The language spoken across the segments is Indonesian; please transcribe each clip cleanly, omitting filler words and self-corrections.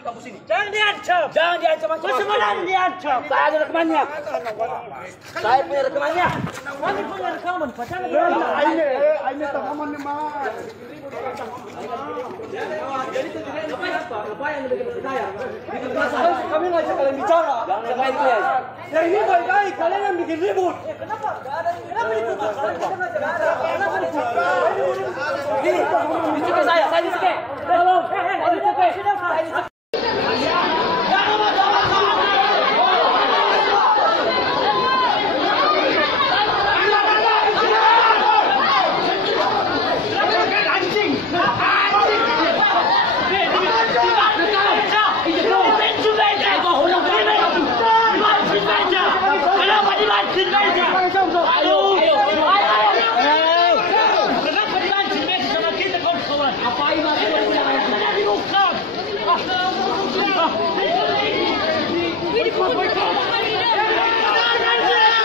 di kampus ini. Jangan diancam. Jangan diancam-ancam. Semua diancam. Saya ada rekamannya. Saya punya rekamannya. Kami punya rekaman. Pacaran. Ini rekaman nih, Mas. Apa yang bikin percaya? Kami ngajak kalian bicara. Jangan main kalian. Ya ini baik-baik, kalian yang bikin ribut. Kenapa? Kenapa ditutup? Kenapa ditutup? Ini, dicukai saya dicukai. Tolong, saya dicukai.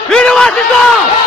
Ini mahasiswa!